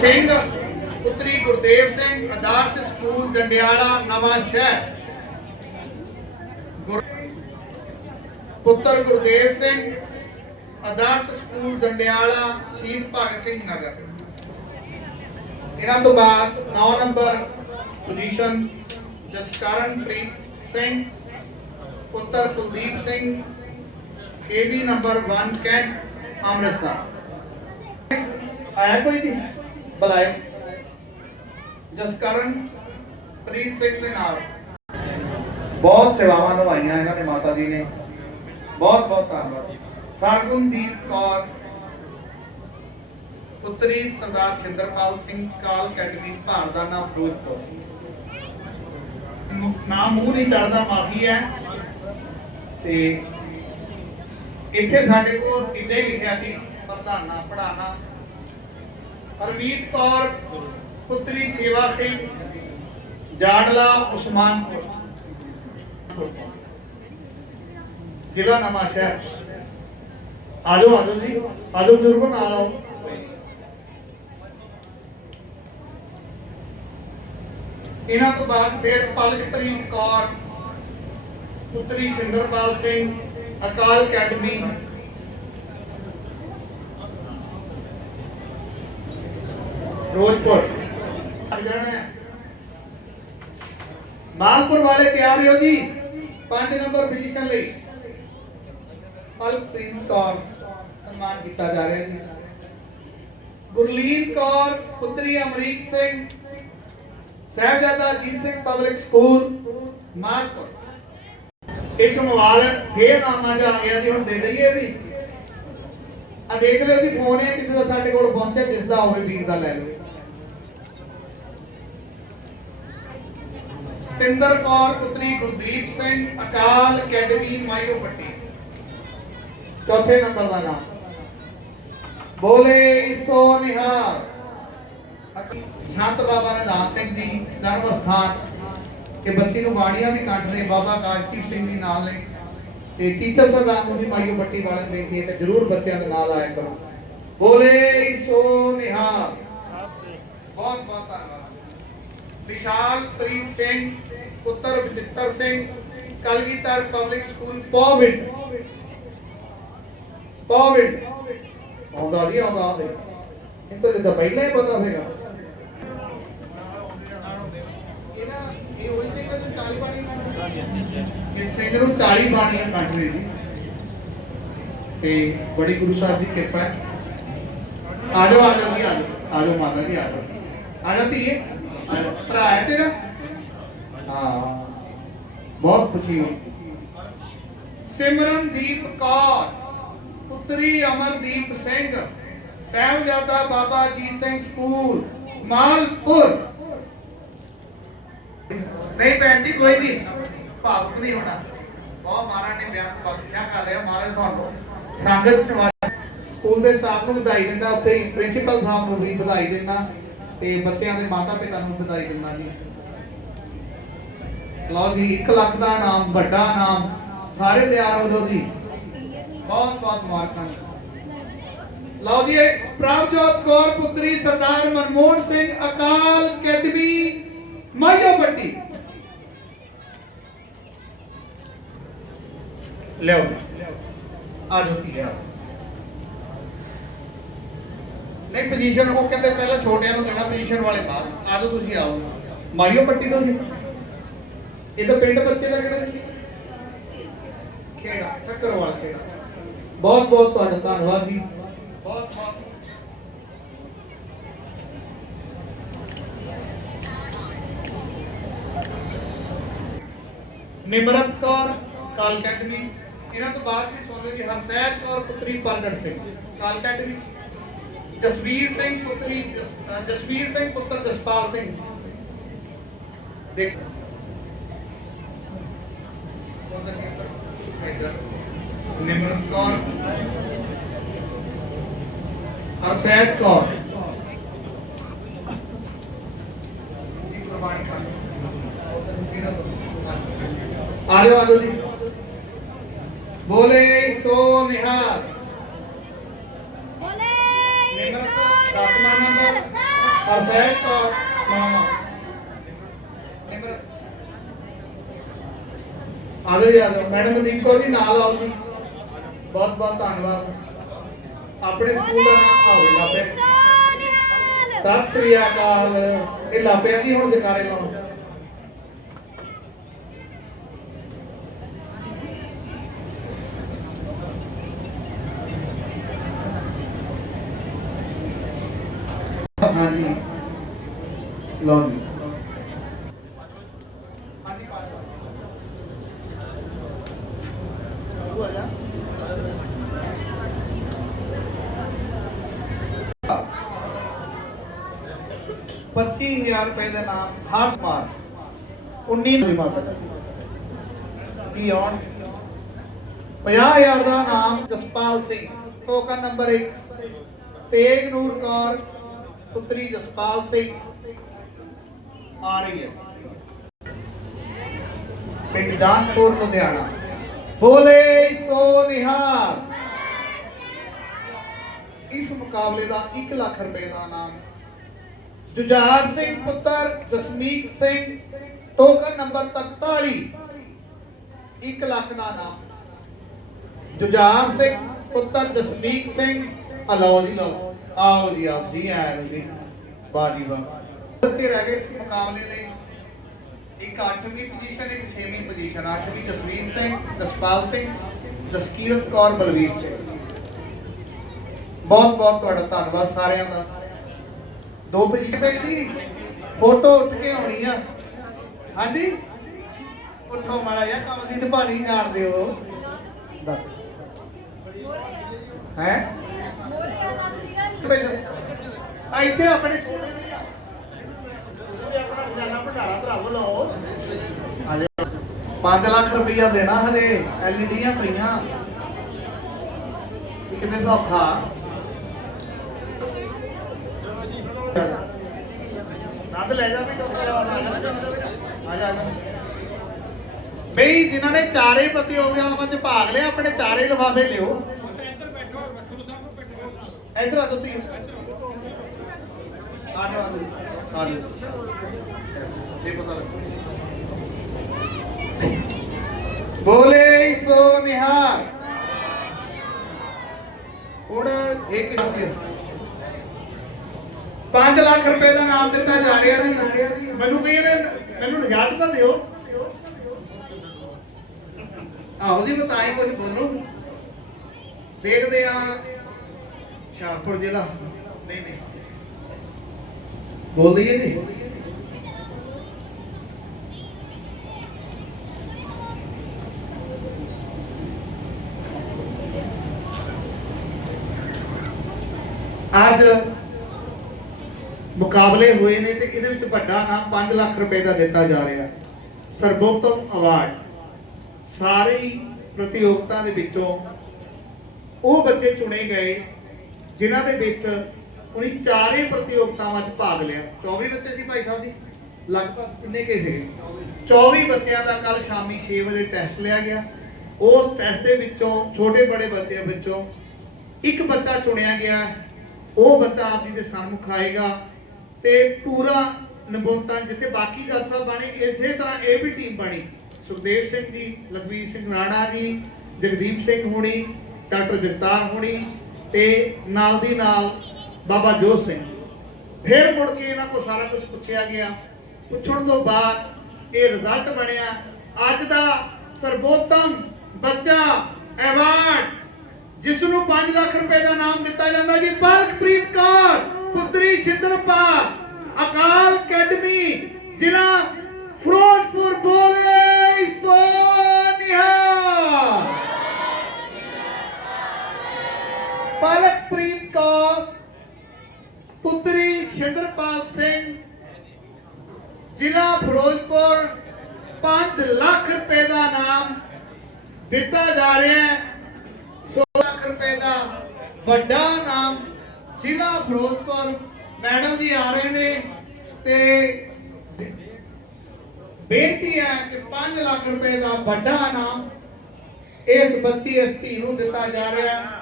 ਸਿੰਘ, ਪੁੱਤਰੀ ਗੁਰਦੇਵ ਸਿੰਘ ਆਦਰਸ਼ ਸਕੂਲ ਜੰਡਿਆਲਾ ਨਵਾਂ ਸ਼ਹਿਰ। ਪੁੱਤਰ ਗੁਰਦੇਵ ਸਿੰਘ ਆਦਰਸ਼ ਸਕੂਲ ਜੰਡਿਆਲਾ ਸ਼ਹੀਦ ਭਗਤ ਸਿੰਘ ਨਗਰ। ਇਹਨਾਂ ਤੋਂ ਬਾਅਦ 9 ਨੰਬਰ ਪੋਜੀਸ਼ਨ ਜਸਕਰਨਪ੍ਰੀਤ ਸਿੰਘ, ਪੁੱਤਰ Kuldeep Singh AB number 1 cantt, Amritsar. ਆਇਆ ਕੋਈ ਨਹੀਂ ਬੁਲਾਏ ਜਸਕਰਨ ਪ੍ਰੀਤ ਸਿੰਘ ਦੇ ਨਾਲ। ਬਹੁਤ ਸੇਵਾਵਾਂ ਨਿਭਾਈਆਂ ਇਹਨਾਂ ਨੇ ਮਾਤਾ ਜੀ ਨੇ। ਬਹੁਤ ਬਹੁਤ ਧੰਨਵਾਦ। ਸਰਗੁਣਦੀਪ ਕੌਰ, ਪੁੱਤਰੀ ਸਰਦਾਰ ਛਿੰਦਰਪਾਲ ਸਿੰਘ ਕਾਲ ਅਕੈਡਮੀ ਭਾਰਦਾਨਾ ਫਿਰੋਜ਼ਪੁਰ। ਨਾਮ ਮੂੰਹ ਨਹੀਂ ਚੜਦਾ, ਮਾਫੀ ਹੈ। ਤੇ ਇੱਥੇ ਸਾਡੇ ਕੋਲ ਕਿੰਨੇ ਲਿਖਿਆ ਸੀ, ਪ੍ਰਧਾਨਾ ਪੜਾਣਾ ਹਰਮੀਤ ਕੌਰ, ਪੁੱਤਰੀ ਸੇਵਾ ਸਿੰਘ ਜਾੜਲਾ ਉਸਮਾਨਪੁਰ। ਜ਼ਿਲ੍ਹਾ ਨਵਾਂ ਸ਼ਹਿਰ। ਆਜੋ ਆਜੋ ਜੀ, ਆਜੋ ਬਜ਼ੁਰਗੋ, ਨਾਲ ਆਓ। ਇਹਨਾਂ ਤੋਂ ਬਾਅਦ ਫਿਰ ਪਲਕਪ੍ਰੀਤ ਕੌਰ, ਪੁੱਤਰੀ ਸਿੰਦਰਪਾਲ ਸਿੰਘ, ਅਕਾਲ ਅਕੈਡਮੀ ਫਿਰੋਜ਼ਪੁਰ। ਜਾਣਾ ਹੈ। ਵਾਲੇ ਤਿਆਰ ਹੋ ਜੀ। 5 ਨੰਬਰ ਪੋਜੀਸ਼ਨ ਲਈ। ਪਲਪ੍ਰੀਤ ਕੌਰ ਸਨਮਾਨ ਕੀਤਾ ਜਾ ਰਿਹਾ ਜੀ। ਗੁਰਲੀਨ ਕੌਰ, ਪੁੱਤਰੀ ਅਮਰੀਕ ਸਿੰਘ, ਸਾਹਿਬਜ਼ਾਦਾ ਅਜੀਤ ਸਿੰਘ ਪਬਲਿਕ ਸਕੂਲ ਮਾਨਪੁਰ ਇੱਕ ਮੁਬਾਰਕ ਫੇਰ ਨਾਮਾ ਜਾ ਆ ਗਿਆ ਜੀ, ਹੁਣ ਦੇ ਦਈਏ ਵੀ। ਆ ਦੇਖ ਲਿਓ ਜੀ ਫੋਨ ਹੈ ਕਿਸੇ ਦਾ ਸਾਡੇ ਕੋਲ ਪਹੁੰਚਿਆ, ਜਿਸ ਦਾ ਹੋਵੇ, ਵੀਰ ਦਾ ਲੈ ਲਓ। ਤਿੰਦਰ ਕੌਰ, ਪੁੱਤਰੀ ਗੁਰਦੀਪ ਸਿੰਘ, ਅਕਾਲ ਅਕੈਡਮੀ, ਮਾਈਓ ਪੱਟੀ। ਚੌਥੇ ਨੰਬਰ ਦਾ ਨਾਮ। ਬੋਲੇ ਸੋ ਨਿਹਾਲ। ਸੰਤ ਬਾਬਾ ਰਣਦਾਸ ਸਿੰਘ ਜੀ ਧਰਮ ਸਥਾਨ ਕਿ ਬੱਚੀ ਨੂੰ ਬਾਣੀਆਂ ਵੀ ਕੱਢ ਰਹੇ ਬਾਬਾ ਕਾਸ਼ਦੀਪ ਸਿੰਘ ਜੀ ਨਾਲ ਨੇ। ਤੇ ਟੀਚਰ ਸਾਹਿਬਾਨ ਨੂੰ ਵੀ ਮਾਈਓ ਪੱਟੀ ਵਾਲੇ ਬੇਨਤੀ ਹੈ ਕਿ ਜਰੂਰ ਬੱਚਿਆਂ ਦੇ ਨਾਲ ਆਇਆ ਕਰੋ। ਬੋਲੇ ਸੋ ਨਿਹਾਲ ਬਹੁਤ ਬਹੁਤ ਧੰਨਵਾਦ ਵਿਸ਼ਾਲ ਪ੍ਰੀਤ ਸਿੰਘ, ਪੁੱਤਰ ਬਚਿੱਤਰ ਸਿੰਘ, ਕਲਗੀਧਰ ਪਬਲਿਕ ਸਕੂਲ ਪੌਵਿੰਡ। ਪੌਵਿੰਡ। ਆਉਂਦਾ ਨਹੀਂ ਆਉਂਦਾ, ਆਉਂਦੇ। ਇਹ ਤਾਂ ਜਿੱਦਾਂ ਪਹਿਲਾਂ ਹੀ ਪਤਾ ਸੀਗਾ। ਇਹ ਹੋਈ ਸਿੰਘ ਨੂੰ 40 ਬਾਣੀ ਇਸ ਸਿੰਘ ਨੂੰ 40 ਬਾਣੀਆਂ ਕੱਢ ਰਹੇ ਜੀ ਤੇ ਬੜੀ ਗੁਰੂ ਸਾਹਿਬ ਦੀ ਕਿਰਪਾ ਹੈ। ਆ ਜਾਓ ਆ ਜਾਓ ਜੀ, ਆ ਜਾਓ। ਆ ਜਾਓ, ਮਾਤਾ ਜੀ, ਆ ਜਾਓ। ਆ ਜਾਓ ਧੀਏ। ਭਰਾ ਹੈ ਤੇਰਾ? ਹਾਂ। ਬਹੁਤ ਖੁਸ਼ੀ ਸਿਮਰਨਦੀਪ ਕੌਰ, ਪੁੱਤਰੀ ਅਮਰਦੀਪ ਸਿੰਘ, ਸਾਹਿਬਜ਼ਾਦਾ ਬਾਬਾ ਜੀ ਸਿੰਘ ਸਕੂਲ, ਮਾਲਪੁਰ। ਨਹੀਂ ਭੈਣ ਜੀ, ਕੋਈ ਨਹੀਂ। ਭਾਵੁਕ ਨਹੀਂ ਹੋਣਾ ਬਹੁਤ ਮਹਾਰਾਜ ਨੇ ਬਿਆਨ ਬਖਸ਼ਿਆ ਕਰ ਰਿਹਾ ਮਹਾਰਾਜ ਤੁਹਾਨੂੰ ਸੰਗਤ ਨਿਵਾਸ ਸਕੂਲ ਦੇ ਸਟਾਫ ਨੂੰ ਵਧਾਈ ਦਿੰਦਾ, ਉੱਥੇ ਪ੍ਰਿੰਸੀਪਲ ਸਾਹਿਬ ਨੂੰ ਵੀ ਵਧਾਈ ਦਿੰਦਾ। ਤੇ ਬੱਚਿਆਂ ਦੇ ਮਾਤਾ ਪਿਤਾ ਨੂੰ ਵਧਾਈ ਦਿੰਦਾ ਜੀ। ਲਓ ਜੀ 1 ਲੱਖ ਦਾ ਨਾਮ ਵੱਡਾ ਨਾਮ ਸਾਰੇ ਤਿਆਰ ਹੋ ਜਾਓ ਜੀ। ਬਹੁਤ ਬਹੁਤ ਮੁਬਾਰਕਾਂ ਲਓ ਜੀ ਪ੍ਰਭਜੋਤ ਕੌਰ, ਪੁੱਤਰੀ ਸਰਦਾਰ ਮਨਮੋਹਨ ਸਿੰਘ ਅਕਾਲ ਅਕੈਡਮੀ ਮਾਈਓ ਪੱਟੀ। ਲਿਓ ਆ ਜਾਓ ਠੀਕ ਹੈ ਨਹੀਂ ਪੋਜੀਸ਼ਨ ਉਹ ਕਹਿੰਦੇ ਪਹਿਲਾਂ ਛੋਟਿਆਂ ਨੂੰ ਦੇਣਾ ਪੋਜੀਸ਼ਨ ਵਾਲੇ ਬਾਅਦ ਆ ਜਾਓ ਤੁਸੀਂ, ਆਓ। ਮਾਈਓ ਪੱਟੀ ਤੋਂ ਜੀ। ਇਹ ਤਾਂ ਪਿੰਡ ਬੱਚੇ ਦਾ ਕਿਹੜਾ ਜੀ? ਟੱਕਰਵਾਲ ਕਿਹੜਾ ਬਹੁਤ ਬਹੁਤ ਤੁਹਾਡਾ ਧੰਨਵਾਦ ਜੀ। ਬਹੁਤ ਬਹੁਤ। ਨਿਮਰਤ ਕੌਰ, ਕਾਲ ਅਕੈਡਮੀ। ਇਹਨਾਂ ਤੋਂ ਬਾਅਦ ਵੀ ਸੁਣ ਲਓ ਜੀ ਹਰਸੈਦ ਕੌਰ, ਪੁੱਤਰੀ ਪਰਗਟ ਸਿੰਘ, ਕਾਲ ਅਕੈਡਮੀ। ਜਸਵੀਰ ਸਿੰਘ ਪੁੱਤਰੀ ਜਸ- ਅ, ਜਸਵੀਰ ਸਿੰਘ ਪੁੱਤਰ ਜਸਪਾਲ ਸਿੰਘ ਦੇਖ ਨਿਮਰਤ ਕੌਰ ਹਰਸੈਦ ਕੌਰ ਜੀ ਕੁਰਬਾਨੀ ਕਰ ਆ ਜਾਓ ਆ ਜਾਓ ਜੀ ਬੋਲੇ ਸੋ ਨਿਹਾਲ ਬੋਲੇ ਨਿਮਰਤ ਦਸਵਾਂ ਨੰਬਰ ਹਰਸੈਨ ਕੌਰ ਮਾਮਾ ਆਜੋ ਜੀ ਮੈਡਮ ਮਨਦੀਪ ਕੌਰ ਜੀ ਨਾਲ ਆਓ ਜੀ ਬਹੁਤ ਬਹੁਤ ਧੰਨਵਾਦ ਆਪਣੇ ਸਕੂਲ ਦਾ ਨਾਮ ਆਵੇ ਲਾਪੇ ਸਤਿ ਸ੍ਰੀ ਅਕਾਲ ਇਹ ਲਾਪਿਆਂ ਦੀ ਹੁਣ ਜਕਾਰੇ ਲਾਉਣ ਹਾਂਜੀ ਲਓ ਜੀ। ਪੱਚੀ ਹਜ਼ਾਰ ਰੁਪਏ ਦੇ ਨਾਮ ਹਰ ਸਮਾਰ 19 ਦੀ ਮਾਤਾ ਕੀ ਆਉਣ 50000 ਦਾ ਨਾਮ ਜਸਪਾਲ ਸਿੰਘ। ਟੋਕਨ ਨੰਬਰ 1 ਤੇਗ ਨੂਰ ਕੌਰ, ਪੁੱਤਰੀ ਜਸਪਾਲ ਸਿੰਘ। ਆ ਰਹੀ ਹੈ। ਪਿੰਡ ਜਾਨਪੁਰ, ਲੁਧਿਆਣਾ। ਬੋਲੇ ਸੋ ਨਿਹਾਲ। ਇਸ ਮੁਕਾਬਲੇ ਦਾ 1 ਲੱਖ ਰੁਪਏ ਦਾ ਨਾਮ ਜੁਝਾਰ ਸਿੰਘ ਪੁੱਤਰ ਜਸਮੀਤ ਸਿੰਘ ਟੋਕਨ ਨੰਬਰ 43 1 ਲੱਖ ਦਾ ਨਾਮ ਜੁਝਾਰ ਸਿੰਘ ਪੁੱਤਰ ਜਸਮੀਤ ਸਿੰਘ। ਆ ਲਓ ਜੀ, ਲਓ। ਆਓ ਜੀ ਆਓ ਜੀ ਆਇਆਂ ਨੂੰ ਜੀ, ਵਾਹ ਜੀ, ਵਾਹ। ਬੱਚੇ ਰਹਿ ਗਏ ਇਸ ਮੁਕਾਬਲੇ ਦੇ। ਇੱਕ 8ਵੀਂ ਪੋਜੀਸ਼ਨ ਇੱਕ 6ਵੀਂ ਪੋਜੀਸ਼ਨ 8ਵੀਂ ਜਸਵੀਰ ਸਿੰਘ ਜਸਪਾਲ ਸਿੰਘ ਜਸਕੀਰਤ ਕੌਰ ਬਲਵੀਰ ਸਿੰਘ। ਬਹੁਤ ਬਹੁਤ ਤੁਹਾਡਾ ਧੰਨਵਾਦ ਸਾਰਿਆਂ ਦਾ। ਦੋ ਪੋਜੀਸ਼ਨ ਸਿੰਘ ਜੀ। ਫੋਟੋ ਉੱਠ ਕੇ ਆਉਣੀ ਆ। ਹਾਂਜੀ? ਉੱਠੋ ਮਾੜਾ ਜਿਹਾ ਕੰਮ ਦੀ ਤੇ ਭਾਣੀ ਜਾਣਦੇ ਹੋ ਦੱਸ। ਹੈ? ਆ ਇੱਥੇ ਆਪਣੇ ਛੋਟੇ ਵੀ ਆ ਤੁਸੀਂ ਆਪਣਾ ਖਜ਼ਾਨਾ ਭੰਡਾਰਾ ਭਰਾਵੋ, ਲਓ। 5 ਲੱਖ ਰੁਪਈਆ ਦੇਣਾ ਹਲੇ ਐਲਈਡੀਆਂ ਪਈਆਂ। ਇਹ ਸੌਖਾ? ਨੰਦ ਲੈ ਜਾ ਵੀ ਟੋਕਾ ਆ ਜਾ। ਬਈ, ਜਿਨ੍ਹਾਂ ਨੇ ਚਾਰੇ ਪ੍ਰਤੀਯੋਗਿਤਾਵਾਂ ਵਿੱਚ ਭਾਗ ਲਿਆ, ਆਪਣੇ ਚਾਰੇ ਲਿਫਾਫੇ ਲਿਓ। ਇੱਧਰ ਆ ਜਾਓ ਤੁਸੀਂ। ਆ ਜਾਓ ਆ ਜਾਓ। ਇਹ ਪਤਾ ਲੱਗ। ਹੁਣ ਜੇ 5 ਲੱਖ ਰੁਪਏ ਦਾ ਨਾਮ ਦਿੱਤਾ ਜਾ ਰਿਹਾ ਜੀ। ਮੈਨੂੰ ਕਹੀ ਨੇ ਮੈਨੂੰ ਰਿਜ਼ਲਟ ਤਾਂ ਦਿਓ। ਆਹੋ ਜੀ ਬਤਾਈ ਕੁਝ ਬੋਲੋ। ਦੇਖਦੇ ਆ ਸ਼ਾਹਪੁਰ ਜ਼ਿਲ੍ਹਾ ਨਹੀਂ ਨਹੀਂ। ਬੋਲ ਦਈਏ ਜੀ ਅੱਜ ਮੁਕਾਬਲੇ ਹੋਏ ਨੇ ਤੇ ਇਹਦੇ ਵਿੱਚ ਵੱਡਾ ਨਾਮ 5 ਲੱਖ ਰੁਪਏ ਦਾ ਦਿੱਤਾ ਜਾ ਰਿਹਾ। ਸਰਬੋਤਮ ਅਵਾਰਡ ਸਾਰੀ ਪ੍ਰਤੀਯੋਗਤਾ ਦੇ ਵਿੱਚੋਂ ਉਹ ਬੱਚੇ ਚੁਣੇ ਗਏ ਜਿਨ੍ਹਾਂ ਦੇ ਵਿੱਚ ਉਹਨੇ ਚਾਰੇ ਪ੍ਰਤੀਯੋਗਤਾਵਾਂ 'ਚ ਭਾਗ ਲਿਆ। 24 ਬੱਚੇ ਸੀ ਭਾਈ ਸਾਹਿਬ ਜੀ? ਲਗਭਗ ਕਿੰਨੇ ਕੇ ਸੀ 24 ਬੱਚਿਆਂ ਦਾ ਕੱਲ ਸ਼ਾਮੀ 6 ਵਜੇ ਟੈਸਟ ਲਿਆ ਗਿਆ। ਉਸ ਟੈਸਟ ਦੇ ਵਿੱਚੋਂ, ਛੋਟੇ ਬੜੇ ਬੱਚਿਆਂ ਵਿੱਚੋਂ ਇੱਕ ਬੱਚਾ ਚੁਣਿਆ ਗਿਆ। ਉਹ ਬੱਚਾ ਆਪ ਜੀ ਦੇ ਸਾਹਮਣੇ ਆਏਗਾ ਤੇ ਪੂਰਾ ਨਿਬੰਧਨ ਜਿੱਥੇ ਬਾਕੀ ਜੱਜ ਸਾਹਿਬ ਬਣੇ, ਇਸੇ ਤਰ੍ਹਾਂ ਇਹ ਵੀ ਟੀਮ ਬਣੀ। ਸੁਖਦੇਵ ਸਿੰਘ ਜੀ ਲਖਵੀਰ ਸਿੰਘ ਰਾਣਾ ਜੀ, ਜਗਦੀਪ ਸਿੰਘ ਹੋਣੀ, ਡਾਕਟਰ ਜਗਤਾਰ ਹੋਣੀ ਤੇ ਨਾਲ ਦੀ ਨਾਲ ਬਾਬਾ ਜੋਤ ਸਿੰਘ ਫਿਰ ਮੁੜ ਕੇ ਇਹਨਾਂ ਕੋਲ ਸਾਰਾ ਕੁਝ ਪੁੱਛਿਆ ਗਿਆ। ਪੁੱਛਣ ਤੋਂ ਬਾਅਦ ਇਹ ਰਿਜ਼ਲਟ ਬਣਿਆ, ਅੱਜ ਦਾ ਸਰਬੋਤਮ ਬੱਚਾ ਐਵਾਰਡ ਜਿਸ ਨੂੰ 5 ਲੱਖ ਰੁਪਏ ਦਾ ਨਾਮ ਦਿੱਤਾ ਜਾਂਦਾ ਜੀ ਪਰਖਪ੍ਰੀਤ ਕੌਰ, ਪੁੱਤਰੀ ਸਿੰਦਰਪਾਲ ਅਕਾਲ ਅਕੈਡਮੀ, ਜ਼ਿਲ੍ਹਾ ਫਿਰੋਜ਼ਪੁਰ ਜਾ ਰਿਹਾ ਹੈ। 16 ਲੱਖ ਰੁਪਏ ਦਾ ਵੱਡਾ ਨਾਮ ਜ਼ਿਲ੍ਹਾ ਫਿਰੋਜ਼ਪੁਰ ਮੈਡਮ ਜੀ ਆ ਰਹੇ ਨੇ ਤੇ ਬੇਨਤੀ ਹੈ ਕਿ 5 ਲੱਖ ਰੁਪਏ ਦਾ ਵੱਡਾ ਇਨਾਮ ਇਸ ਬੱਚੀ, ਇਸ ਧੀ ਨੂੰ ਦਿੱਤਾ ਜਾ ਰਿਹਾ ਹੈ।